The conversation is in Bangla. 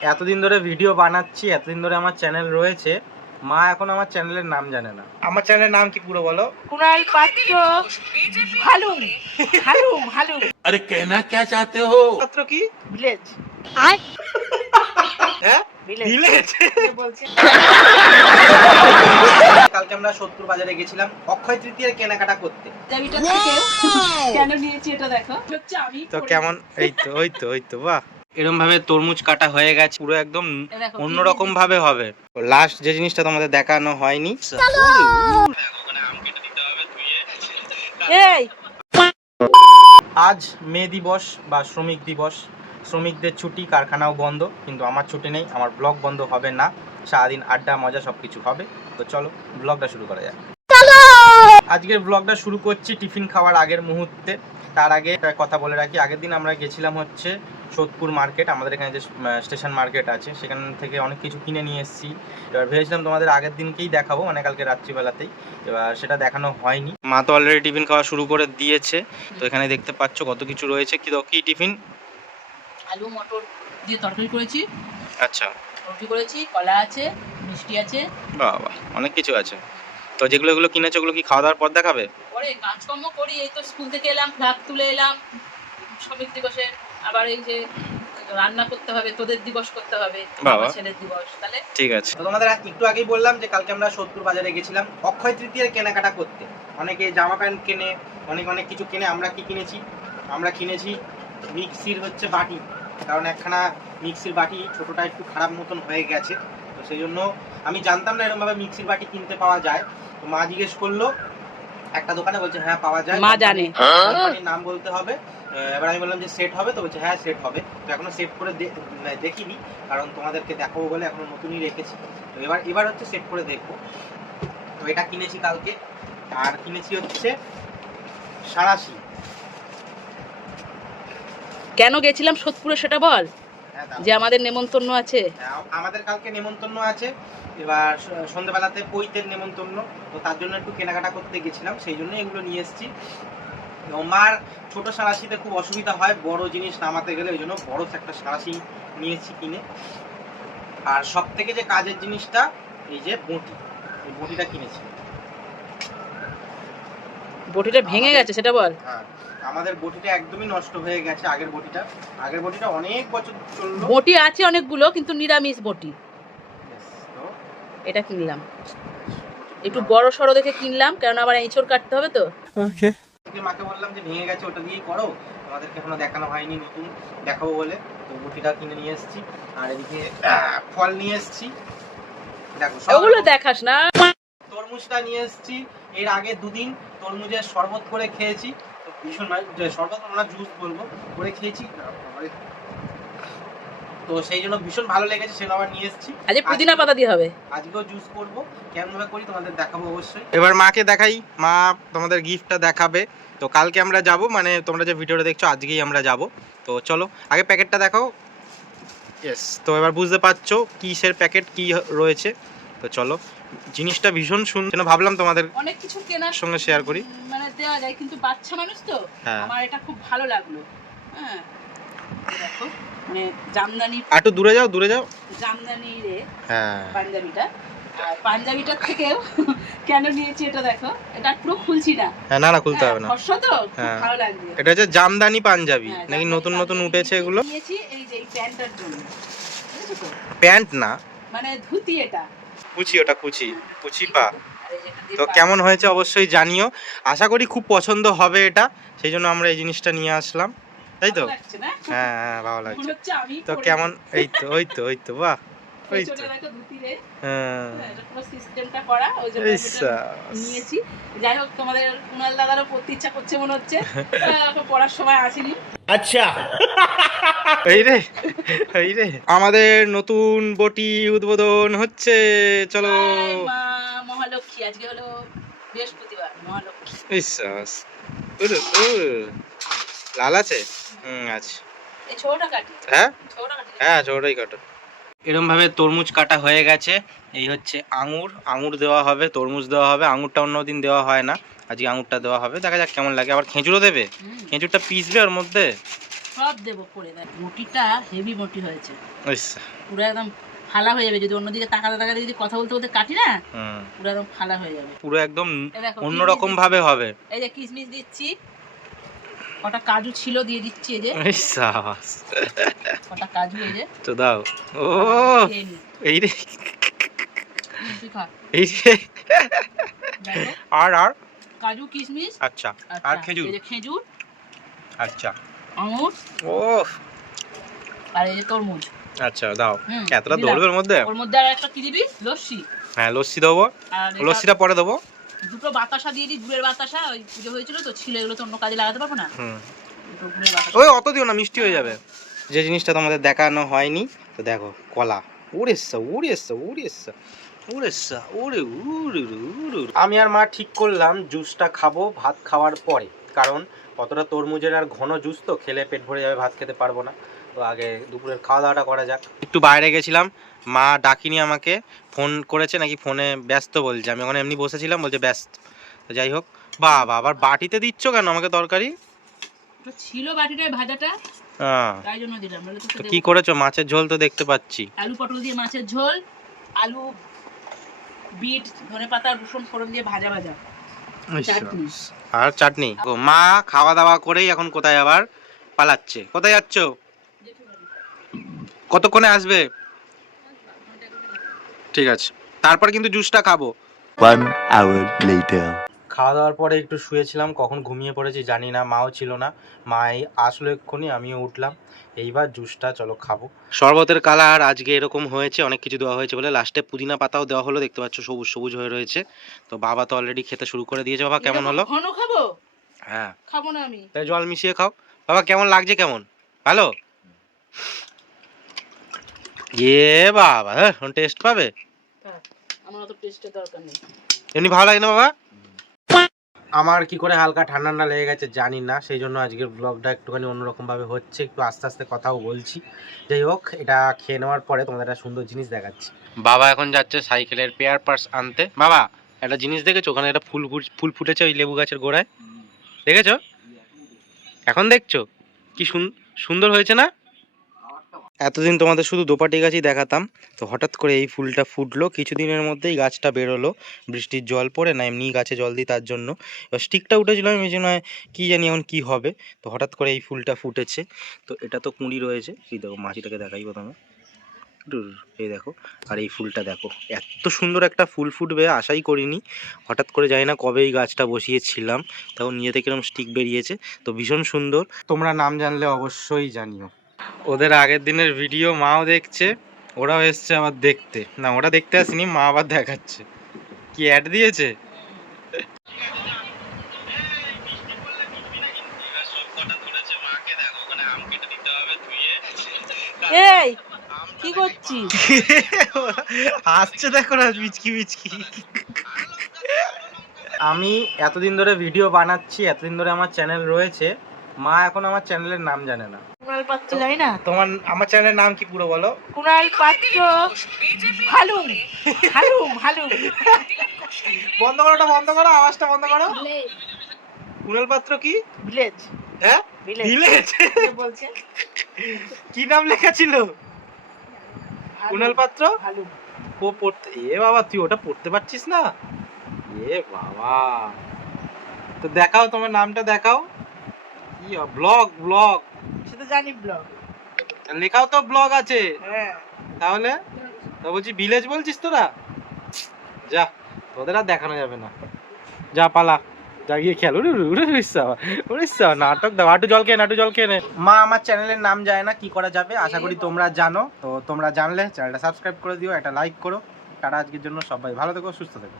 এতদিন ধরে ভিডিও বানাচ্ছি, এতদিন ধরে আমার চ্যানেল রয়েছে, মা এখন আমার চ্যানেলের নাম জানে না। আমার চ্যানেলের নাম কি পুরো বলো? কুনাল পাত্র ভালুম ভালুম ভালুম। अरे कहना क्या चाहते हो? পাত্র কি? ভিলেজ হ্যাঁ ভিলেজ বলছে। কালকে আমরা সোদপুর বাজারে গেছিলাম অক্ষয় তৃতীয়ার কেনাকাটা করতে। দাবিটা থেকে কেন নিয়েছি এটা দেখো। হচ্ছে আমি তো কেমন? এই তো বাহ, এরকম ভাবে তরমুজ কাটা হয়ে গেছে, পুরো একদম অন্যরকম ভাবে হবে। লাস্ট যে জিনিসটা তোমাদের দেখানো হয়নি, এই আজ মে দিবস বা শ্রমিক দিবস, শ্রমিকদের ছুটি, কারখানাও বন্ধ, কিন্তু আমার ছুটি নেই, আমার ব্লগ বন্ধ হবে না, সারাদিন আড্ডা মজা সব কিছু হবে। তো চলো ব্লগটা শুরু করা যাক। আজকের ব্লগটা শুরু করছি টিফিন খাওয়ার আগের মুহূর্তে। তার আগে একটা কথা বলে রাখি, আগের দিন আমরা গেছিলাম হচ্ছে সোদপুর মার্কেট, আমাদের এখানে যে স্টেশন মার্কেট আছে সেখান থেকে অনেক কিছু কিনে নিয়ে এসেছি। এবার ভেবেছিলাম তোমাদের আগের দিনকেই দেখাবো, মানে কালকে রাত্রিবেলাতেই, এবার সেটা দেখানো হয়নি। মা তো অলরেডি টিফিন খাওয়া শুরু করে দিয়েছে। তো এখানে দেখতে পাচ্ছ কত কিছু রয়েছে। কি টিফিন? আলু মটর দিয়ে তরকারি করেছি, আচ্ছা, রুটি করেছি, কলা আছে, মিষ্টি আছে। বাহ, অনেক কিছু আছে। তো যেগুলো কিনেছো ওগুলো কি খাওয়া দাওয়ার পর দেখাবে? পরে কাজকর্ম করি, এই তো স্কুল থেকে এলাম, ফ্ল্যাগ তুলে এলাম শ্রমিক দিবসে, আবার এই যে রান্না করতে হবে, তোদের দিবস করতে হবে, বাবা ছেলের দিবস, তাহলে ঠিক আছে। তো তোমাদের একটু আগেই বললাম যে কালকে আমরা সোদপুর বাজারে গেছিলাম অক্ষয় তৃতীয়ার কেনাকাটা করতে। অনেকে জামা প্যান্ট কেনে, অনেক কিছু কেনে। আমরা কি কিনেছি? আমরা কিনেছি মিক্সির হচ্ছে বাটি, কারণ একখানা মিক্সির বাটি ছোটটা একটু খারাপ মতন হয়ে গেছে। তো সেই জন্য আমি জানতাম না এরকম ভাবে মিক্সির বাটি কিনতে পাওয়া যায়। তো মা জিজ্ঞেস করলো একটা দোকানে, বলছে হ্যাঁ পাওয়া যায়, মা জানে কোম্পানির নাম বলতে হবে। এবার আমি বললাম যে সেট হবে, তো বলছে হ্যাঁ সেট হবে। তো এখনো সেট করে দেখিনি, কারণ তোমাদেরকে দেখাবো বলে এখনো নতুনই রেখেছি। তো এবার হচ্ছে সেট করে দেখবো। তো এটা কিনেছি কালকে। আর কিনেছি হচ্ছে সাঁড়াশি। কেন গেছিলাম সোদপুরে সেটা বল, যে আমাদের নেমন্তন্ন আছে। আমাদের কালকে নেমন্তন্ন আছে, এবার সন্ধ্যাবেলাতে পৈতের নেমন্তন্ন। তো তার জন্য একটু কেনাকাটা করতে গেছিলাম, সেই জন্য এগুলো নিয়ে এসেছি। মার ছোট সাঁড়াশিতে খুব অসুবিধা হয় বড় জিনিস নামাতে গেলে, ওই জন্য বড় একটা সাঁড়াশি নিয়েছি কিনে। আর সব থেকে যে কাজের জিনিসটা, এই যে বটি, এই বটিটা কিনেছি। বটিটা ভেঙে গেছে সেটা বল। হ্যাঁ, আমাদের বটিটা একদমই নষ্ট হয়ে গেছে। আগের বটিটা অনেক বছর চললো। বটি আছে অনেকগুলো, কিন্তু নিরামিষ বটি। তো এটা কিনলাম, একটু বড় সড়ো দেখে কিনলাম, কারণ আবার এঁচড় কাটতে হবে তো। ওকে, মাকে বললাম যে ভেঙে গেছে, ওটা দিয়েই করো, আমাদেরকে এখনো দেখানো হয়নি, নতুন দেখাবো বলে। তো বটিটা কিনে নিয়ে এসেছি। আর এদিকে ফল নিয়ে এসেছি, দেখো ওগুলো দেখাস না। তরমুজটা নিয়ে এসেছি। এর আগে দুদিন তরমুজের শরবত করে খেয়েছি, তো ভীষণ শরবত না, জুস বলবো, করে খেয়েছি। তো সেই জন্য ভীষণ ভালো লেগেছে, সেটা আবার নিয়ে এসেছি। আজকে পুদিনা পাতা দিয়ে হবে, আজকেও জুস করব, কেমন ভাবে করি তোমাদের দেখাবো অবশ্যই। এবার মাকে দেখাই, মা তোমাদের গিফটটা দেখাবে। তো কালকে আমরা যাব, মানে তোমরা যে ভিডিওটা দেখছো আজকেই আমরা যাব। তো চলো আগে প্যাকেটটা দেখাও। ইয়েস, তো এবার বুঝতে পারছো কিসের প্যাকেট কি রয়েছে। তো চলো, জিনিসটা ভীষণ সুন্দর, ভাবলাম তোমাদের অনেক কিছু কেনার সঙ্গে শেয়ার করি। মানে দেওয়া যায়, কিন্তু বাচ্চা মানুষ তো, আমার এটা খুব ভালো লাগলো। হ্যাঁ দেখো, মানে জামদানি, একটু দূরে যাও জামদানি রে হ্যাঁ পাঞ্জাবিটা। আর পাঞ্জাবিটার থেকেও কেন নিয়েছি এটা দেখো, এটা পুরো খুলছি না। হ্যাঁ, না খুলতে হবে না। ফর্সা তো খুব ভালো লাগবে। এটা হচ্ছে জামদানি পাঞ্জাবি, নাকি নতুন উঠেছে এগুলো? নিয়েছি এই যে এই প্যান্টটার জন্য, বুঝেছো তো? প্যান্ট না, মানে ধুতি, এটা কুচি, ওটা কুচি পা। তো কেমন হয়েছে অবশ্যই জানিও, আশা করি খুব পছন্দ হবে এটা, সেই জন্য আমরা এই জিনিসটা নিয়ে আসলাম, তাই তো? হ্যাঁ ভালো লাগছে। তো কেমন? ওই তো বাহ, ওই তো সিস্টেমটা করা, ওই জন্য নিয়েছি। যাই হোক, তোমাদের কুনাল দাদারও পড়তে ইচ্ছা করছে মনে হচ্ছে, পড়ার সময় আসেনি। আচ্ছা, এই রে আমাদের নতুন বটি উদ্বোধন হচ্ছে, চলো। মা মহালক্ষ্মী, আজকে হলো বৃহস্পতিবার, মহালক্ষ্মী। বিশ্বাস লাল আছে, আচ্ছা এই ছোটটা কাটি, হ্যাঁ ছোটটাই কাটো। এরকম ভাবে তরমুজ কাটা হয়ে গেছে। এই হচ্ছে আঙুর দেওয়া হবে, তরমুজ দেওয়া হবে। আঙুরটা অন্যদিন দেওয়া হয় না, আজকে আঙুরটা দেওয়া হবে। দেখা যাক কেমন লাগে। আবার খেজুরও দেবে, খেজুরটা পিসবে ওর মধ্যে। সব দেবো করে দেখ। রুটিটা হেভি মোটি হয়েছে, ইস, পুরো একদম ফালা হয়ে যাবে। যদি অন্যদিকে তাকাতে তাকাতে যদি কথা বলতে বলতে কাটি না, হুম, পুরো একদম ফালা হয়ে যাবে। পুরো একদম এই দেখো, অন্যরকম ভাবে হবে। এই যে কিশমিশ দিচ্ছি, কটা কাজু ছিল দিয়ে দিচ্ছি, এই যে ইস, সাবাস। কটা কাজু, এই যে তো দাও। ও খেয়ে নি। এই রে, তুই খা। এই রে। দেখো, আর আর কাজু কিশমিশ, আচ্ছা, আর আচ্ছা, খেজুর। এই যে খেজুর, আচ্ছা, আঙুর, ও আর এই যে তরমুজ। আচ্ছা দাও। হুম, এতটা দিলাম। দৌড়বে ওর মধ্যে? ওর মধ্যে আর একটা কি দিবি? লস্যি। হ্যাঁ, লস্যি দেবো। আর এটা লস্যিটা পরে দেবো। দুটো বাতাসা দিয়ে দিই, গুড়ের বাতাসা। ওই পুজো হয়েছিল তো, ছিল, এগুলো তো অন্য কাজে লাগাতে পারবো না। হুম, দুটো গুড়ের বাতাসা। ওই অত দিও না, মিষ্টি হয়ে যাবে। যে জিনিসটা তোমাদের দেখানো হয়নি, তো দেখো কলা। উড়েসা উড়েসা উড়েসা উড়েসা উড়ে উড়ে উড়ে। আমি আর মা ঠিক করলাম জুসটা খাবো ভাত খাওয়ার পরে, কারণ অতটা তরমুজের আর ঘন জুস তো খেলে পেট ভরে যাবে, ভাত খেতে পারবো না। তো আগে দুপুরের খাওয়া দাওয়াটা করা যাক। একটু বাইরে গেছিলাম, মা ডাকিনি আমাকে, ফোন করেছে নাকি, ফোনে ব্যস্ত বলছে। আমি ওখানে এমনি বসেছিলাম, বলছে ব্যস্ত। তো যাই হোক, বাবা আবার বাটিতে দিচ্ছ কেন আমাকে তরকারি? ওটা ছিল বাটিটায় ভাজাটা, হ্যাঁ, তাই জন্য দিলাম। নাহলে তো তো দেবো। কি করেছো? মাছের ঝোল তো দেখতে পাচ্ছি। আলু পটল দিয়ে মাছের ঝোল, আলু, বিট, ধনেপাতা, রসুন ফোড়ন দিয়ে ভাজা ভাজা, চাটনি। আর চাটনি। ও মা খাওয়া দাওয়া করেই এখন কোথায় আবার পালাচ্ছে? কোথায় যাচ্ছ? কতক্ষণে আসবে? ঠিক আছে, তারপর কিন্তু জুসটা খাবো। 1 hour later. খাওয়া দাওয়ার পরে একটু শুয়েছিলাম, কখন ঘুমিয়ে পড়েছি জানি না, মাও ছিল না। মাই আসলো এক্ষুনি, আমিও উঠলাম। এইবার জুসটা চলো খাবো। শরবতের কালার আজকে এরকম হয়েছে, অনেক কিছু দেওয়া হয়েছে বলে। লাস্টে পুদিনা পাতাও দেওয়া হলো, দেখতে পাচ্ছ সবুজ সবুজ হয়ে রয়েছে। তো বাবা তো অলরেডি খেতে শুরু করে দিয়েছে। বাবা কেমন হলো? ঘন খাবো? হ্যাঁ, খাবো না আমি। তাই জল মিশিয়ে খাও। বাবা কেমন লাগছে? কেমন? ভালো? এ বাবা, হ্যাঁ টেস্ট পাবে? আমার অত টেস্টের দরকার নেই। এমনি ভালো লাগে না বাবা? আমার কি করে হালকা ঠান্ডা ঠান্ডা লেগে গেছে জানি না, সেই জন্য আজকের ব্লগটা একটুখানি অন্যরকম ভাবে হচ্ছে, একটু আস্তে আস্তে কথাও বলছি। যাই হোক, এটা খেয়ে নেওয়ার পরে তোমাদের একটা সুন্দর জিনিস দেখাচ্ছি। বাবা এখন যাচ্ছে সাইকেলের পেয়ার পার্টস আনতে। বাবা একটা জিনিস দেখেছো? ওখানে একটা ফুল ফুটেছে ওই লেবু গাছের গোড়ায়, দেখেছো? এখন দেখছো কি সুন্দর হয়েছে না? এতদিন তোমাদের শুধু দোপাটি গাছই দেখাতাম, তো হঠাৎ করে এই ফুলটা ফুটলো, কিছুদিনের মধ্যেই গাছটা বেরোলো। বৃষ্টির জল পড়ে না, এমনি গাছে জল দিই তার জন্য। এবার স্টিকটা উঠেছিল, আমি ভেবেছি নয় কী জানি এখন কী হবে, তো হঠাৎ করে এই ফুলটা ফুটেছে। তো এটা তো কুঁড়ি রয়েছে, এই দেখো, মাছিটাকে দেখাই প্রথমে। এই দেখো, আর এই ফুলটা দেখো, এত সুন্দর একটা ফুল ফুটবে আশাই করিনি। হঠাৎ করে জানি না কবে এই গাছটা বসিয়েছিলাম, তখন নিজে থেকে এরকম স্টিক বেরিয়েছে, তো ভীষণ সুন্দর। তোমরা নাম জানলে অবশ্যই জানিও। ওদের আগের দিনের ভিডিও মাও দেখছে, ওরাও এসছে আবার দেখতে। না, ওরা দেখতে আসেনি, মা আবার দেখাচ্ছে। কি অ্যাড দিয়েছে? এই কি করছিস? আসছে দেখো না, বিচকি বিচকি। আমি এতদিন ধরে ভিডিও বানাচ্ছি, এতদিন ধরে আমার চ্যানেল রয়েছে, মা এখন আমার চ্যানেলের নাম জানে না। কুণাল পাত্র জানি না? আমার চ্যানেলের নাম কি পুরো বলো? কুণাল পাত্র ভালু ভালু ভালু। বন্ধ করো, ওটা বন্ধ করো, আওয়াজটা বন্ধ করো। কুণাল পাত্র কি? ভিলেজ। হ্যাঁ, ভিলেজ বলছে কি নাম লেখা ছিল? কুণাল পাত্র ভালু। ও পড়তে, এ বাবা তুই ওটা পড়তে পারছিস না? এ বাবা, তো দেখাও তোমার নামটা দেখাও। কি ব্লগ? ব্লগ সেটা জানি, ব্লগ লেখাও তো, ব্লগ আছে। হ্যাঁ। তাহলে তো বলছি ভিলেজ বলছিস তোরা? যা, তোদের আর দেখানো যাবে না, যা পালা, যা গিয়ে খেল। উড়িষ্যা নাটক দাও, আটু জল খেয়ে নে, আটু জল খেয়ে নে। মা আমার চ্যানেলের নাম যায় না, কি করা যাবে, আশা করি তোমরা জানো। তো তোমরা জানলে চ্যানেলটা সাবস্ক্রাইব করে দিও, একটা লাইক করো। টাটা, আজকের জন্য সবাই ভালো থেকো, সুস্থ থেকো।